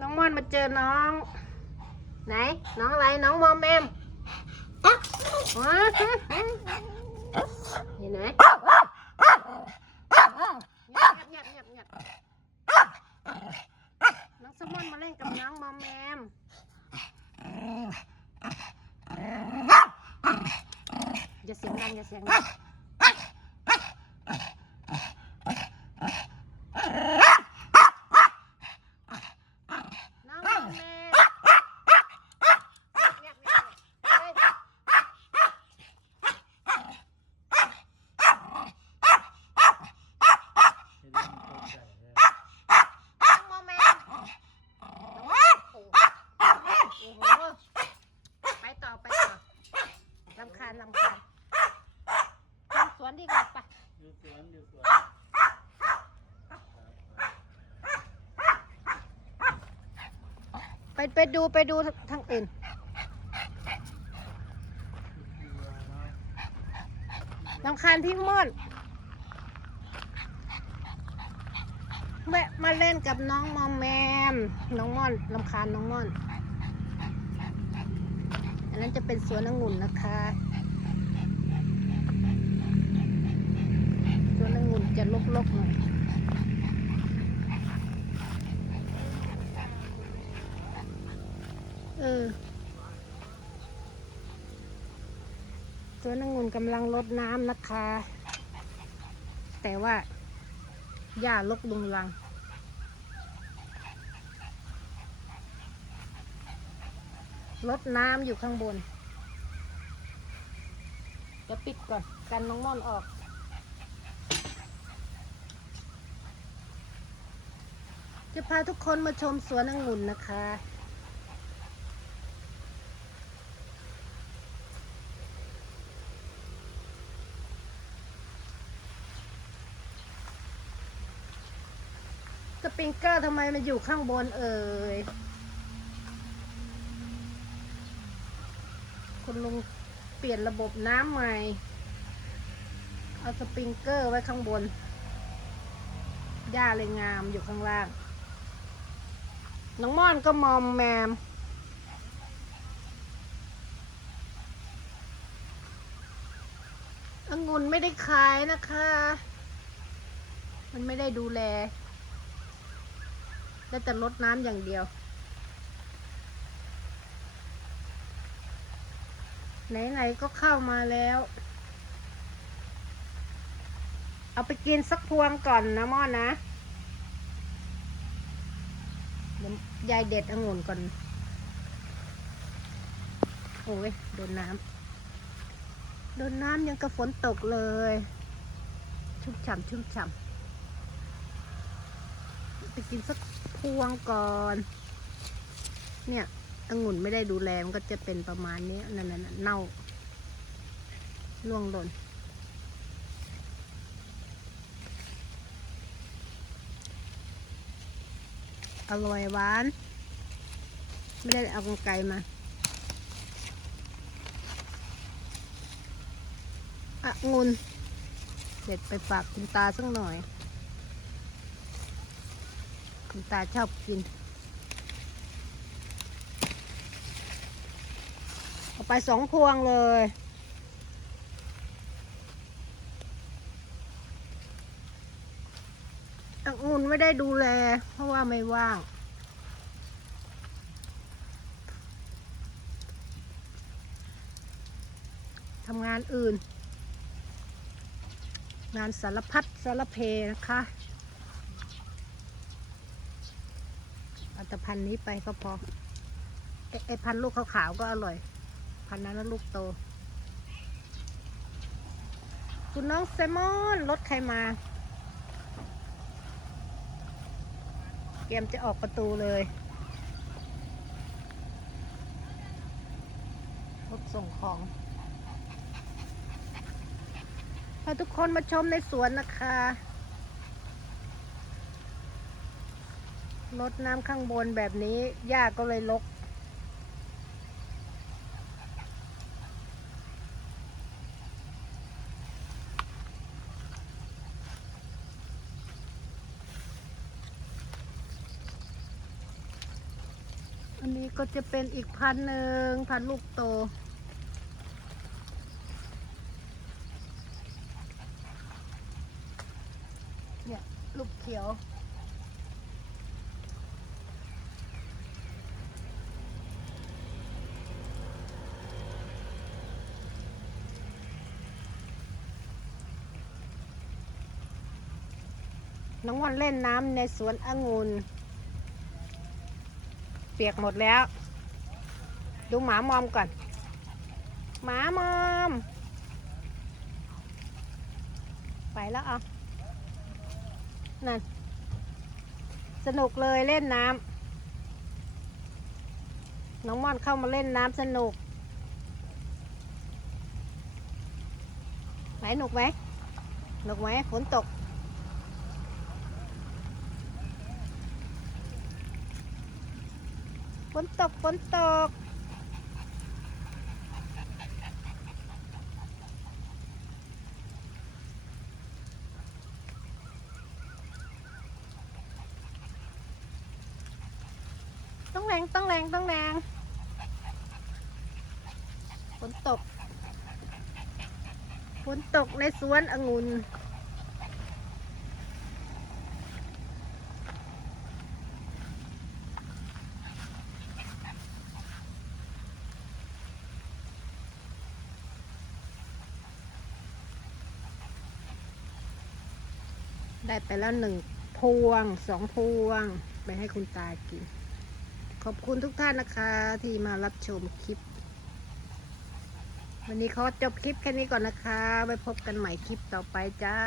น้องม่อนมาเจอน้อง ไหน น้องอะไรน้องมอมแมมว้าเห็นไหมเงียบเงียบเงียบเงียบน้องสมอนมาเล่นกับน้องมอมแมมอย่าเสียงดังอย่าเสียงดังน้องมอมแมมเงียบเงียบเงียบเฮ้ย น้องโมเมนต์น้องโอ้โหไปต่อไปต่อลำคาญลำคาญ ทำสวนดีกว่าไปอยู่สวนอยู่สวนไปไปดูไปดูทางอื่นลำคาญพี่ม่อนแวะมาเล่นกับน้องมอมแมม น้องม่อนลำคาญน้องม่อน อันนั้นจะเป็นสวนองุ่นนะคะ จะลกๆหน่อยเออสวนองุ่นกำลังรดน้ำนะคะ แต่ว่าหญ้าลกลุงลังรดน้ำอยู่ข้างบน จะปิดก่อน กันน้องม่อนออก จะพาทุกคนมาชมสวนองุ่นนะคะ สปริงเกอร์ทำไมมันอยู่ข้างบนเอ่ย คุณลุงเปลี่ยนระบบน้ำใหม่ เอาสปริงเกอร์ไว้ข้างบนหญ้าเลยงามอยู่ข้างล่าง น้องม่อนก็มอมแมม องุ่นไม่ได้ขายนะคะ มันไม่ได้ดูแล ได้แต่ลดน้ำอย่างเดียว ไหนๆก็เข้ามาแล้ว เอาไปกินสักพวงก่อนนะม่อนนะ ดี๋ยวยายเด็ดองุ่นก่อน โอ้ย โดนน้ำ โดนน้ำยังกระฝนตกเลย ชุ่มฉ่ำชุ่มฉ่ำไปกินสักพวงก่อน เนี่ยองุ่นไม่ได้ดูแลมันก็จะเป็นประมาณนี้นั่นน่ะเน่าล่วงหล่น อร่อยหวาน ไม่ได้เอากรรไกรมาอะงุนเด็ดไปฝากคุณตาสักหน่อย คุณตาชอบกิน เอาไปสองพวงเลย องุ่นไม่ได้ดูแล เพราะว่าไม่ว่าง ทำงานอื่น งานสารพัดสารเพนะคะอาแต่พันธ์นี้ไปก็พอไอไอพันธุ์ลูกขาวๆก็อร่อย พันธุ์นั้นแล้วลูกโต คุณน้องแซมมอนรถใครมา เกมจะออกประตูเลยรถส่งของพาทุกคนมาชมในสวนนะคะ รดน้ำข้างบนแบบนี้หญ้าก็เลยลก อันนี้ก็จะเป็นอีกพันหนึ่งพันลูกโต เนี่ย ลูกเขียว น้องวันเล่นน้ำในสวนองุ่น เปียกหมดแล้ว ดูหมามอมก่อน หมามอม ไปแล้วเอานั่น สนุกเลยเล่นน้ำน้องม่อนเข้ามาเล่นน้ำสนุกไหนหนุกไหมหนุกไหมฝนตก ฝนตกฝนตก ต้องแรงต้องแรงต้องแรงฝนตกฝนตกในสวนองุ่น ได้ไปแล้วหนึ่งพวงสองพวง ไปให้คุณตากิน ขอบคุณทุกท่านนะคะ ที่มารับชมคลิป วันนี้ขอจบคลิปแค่นี้ก่อนนะคะ ไว้พบกันใหม่คลิปต่อไปจ้า